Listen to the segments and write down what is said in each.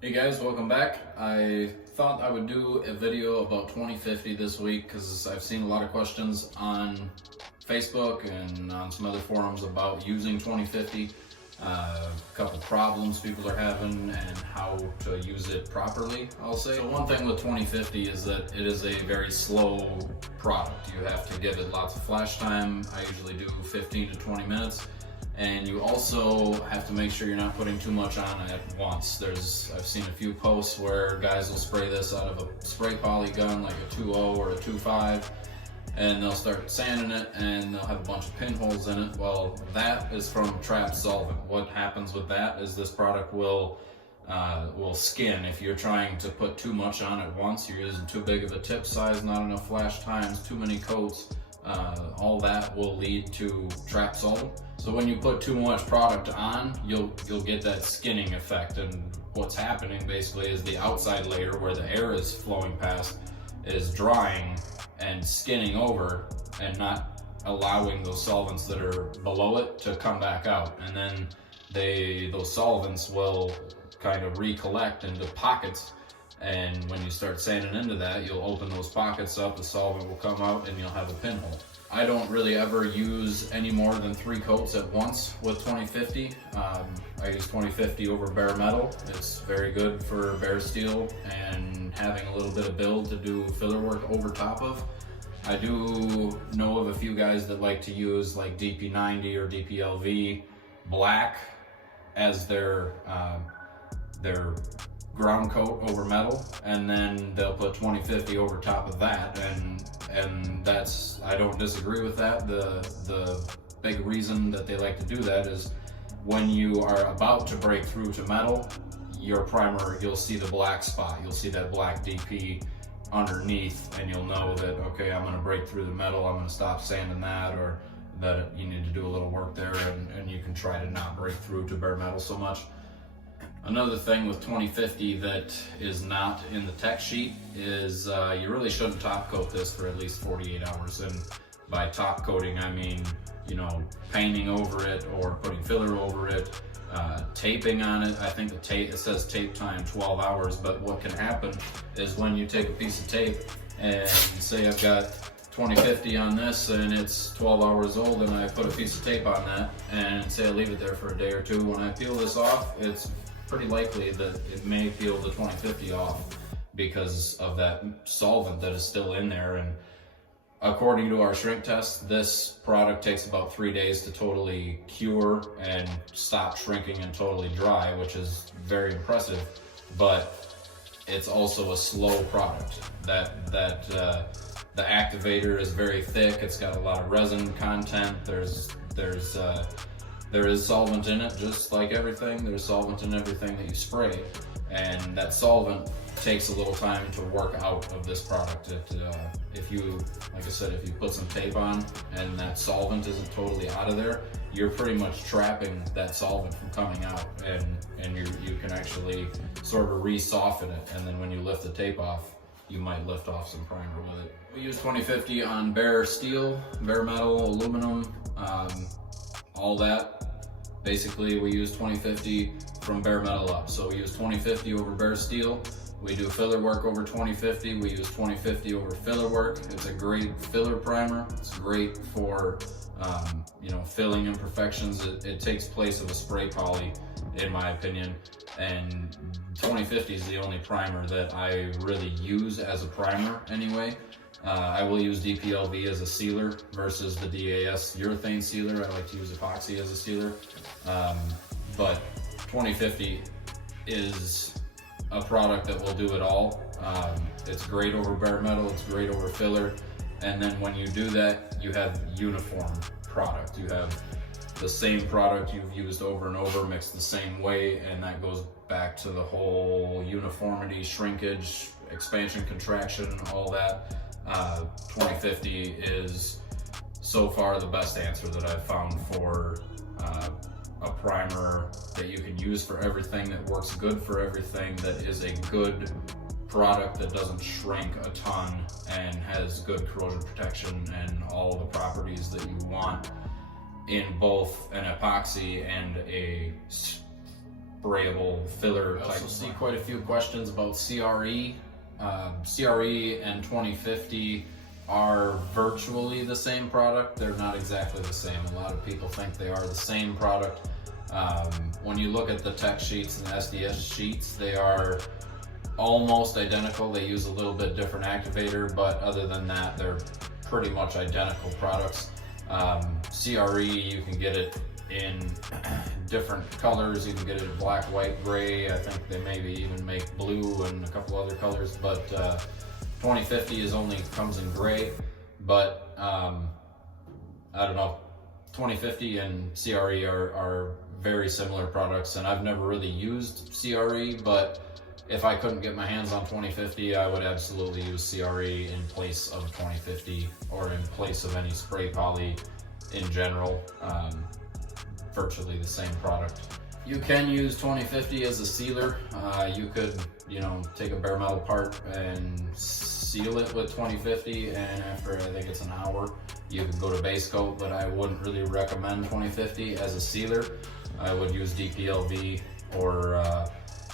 Hey guys, welcome back. I thought I would do a video about 2050 this week because I've seen a lot of questions on Facebook and on some other forums about using 2050, a couple problems people are having and how to use it properly, I'll say. So one thing with 2050 is that it is a very slow product. You have to give it lots of flash time. I usually do 15 to 20 minutes. And you also have to make sure you're not putting too much on at once. I've seen a few posts where guys will spray this out of a spray poly gun like a 2.0 or a 2.5, and they'll start sanding it and they'll have a bunch of pinholes in it. Well, that is from trapped solvent. What happens with that is this product will skin. If you're trying to put too much on at once, you're using too big of a tip size, not enough flash times, too many coats, all that will lead to trapped solvent. So when you put too much product on, you'll get that skinning effect, and what's happening basically is the outside layer where the air is flowing past is drying and skinning over and not allowing those solvents that are below it to come back out, and then those solvents will kind of recollect into pockets, and when you start sanding into that, you'll open those pockets up, the solvent will come out, and you'll have a pinhole. I don't really ever use any more than 3 coats at once with 2050. I use 2050 over bare metal. It's very good for bare steel and having a little bit of build to do filler work over top of. I do know of a few guys that like to use like DP90 or DPLV black as their ground coat over metal, and then they'll put 2050 over top of that, and that's, I don't disagree with that. The big reason that they like to do that is when you are about to break through to metal, your primer, you'll see the black spot, you'll see that black DP underneath, and you'll know that, okay, I'm going to break through the metal, I'm going to stop sanding that, or that you need to do a little work there, and you can try to not break through to bare metal so much. Another thing with 2050 that is not in the tech sheet is you really shouldn't top coat this for at least 48 hours. And by top coating, I mean, painting over it or putting filler over it, taping on it. I think it says tape time 12 hours, but what can happen is when you take a piece of tape and say I've got 2050 on this and it's 12 hours old, and I put a piece of tape on that and say I leave it there for a day or two, when I peel this off, it's pretty likely that it may peel the 2050 off because of that solvent that is still in there. And according to our shrink test, this product takes about 3 days to totally cure and stop shrinking and totally dry, which is very impressive, but it's also a slow product. The activator is very thick, it's got a lot of resin content, there is solvent in it, just like everything. There's solvent in everything that you spray, and that solvent takes a little time to work out of this product. If you put some tape on and that solvent isn't totally out of there, you're pretty much trapping that solvent from coming out, and you can actually sort of re-soften it, and then when you lift the tape off, you might lift off some primer with it. We use 2050 on bare steel, bare metal, aluminum, all that. Basically, we use 2050 from bare metal up. So we use 2050 over bare steel. We do filler work over 2050. We use 2050 over filler work. It's a great filler primer. It's great for filling imperfections. It takes place of a spray poly, in my opinion. And 2050 is the only primer that I really use as a primer anyway. I will use DPLV as a sealer versus the DAS urethane sealer. I like to use epoxy as a sealer. But 2050 is a product that will do it all. It's great over bare metal, it's great over filler. And then when you do that, you have uniform product. You have the same product you've used over and over, mixed the same way, and that goes back to the whole uniformity, shrinkage, expansion, contraction, all that. 2050 is so far the best answer that I've found for a primer that you can use for everything, that works good for everything, that is a good product that doesn't shrink a ton and has good corrosion protection and all the properties that you want in both an epoxy and a sprayable filler type. I also see quite a few questions about CRE. CRE and 2050 are virtually the same product. They're not exactly the same. A lot of people think they are the same product. When you look at the tech sheets and the SDS sheets, they are almost identical. They use a little bit different activator, but other than that, they're pretty much identical products. CRE, you can get it in different colors. You can get it in black, white, gray. I think they maybe even make blue and a couple other colors, but 2050 comes in gray. But I don't know, 2050 and CRE are very similar products, and I've never really used CRE, but if I couldn't get my hands on 2050, I would absolutely use CRE in place of 2050 or in place of any spray poly in general. Virtually the same product. You can use 2050 as a sealer. You could, take a bare metal part and seal it with 2050, and after I think it's an hour, you can go to base coat, but I wouldn't really recommend 2050 as a sealer. I would use DPLV or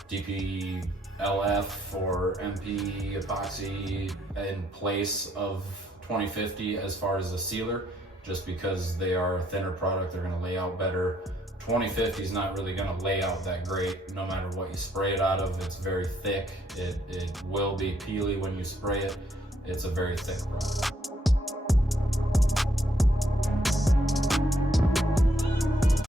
DPLF or MP epoxy in place of 2050 as far as a sealer, just because they are a thinner product. They're going to lay out better. 2050 is not really going to lay out that great no matter what you spray it out of. It's very thick. It will be peely when you spray it. It's a very thick product.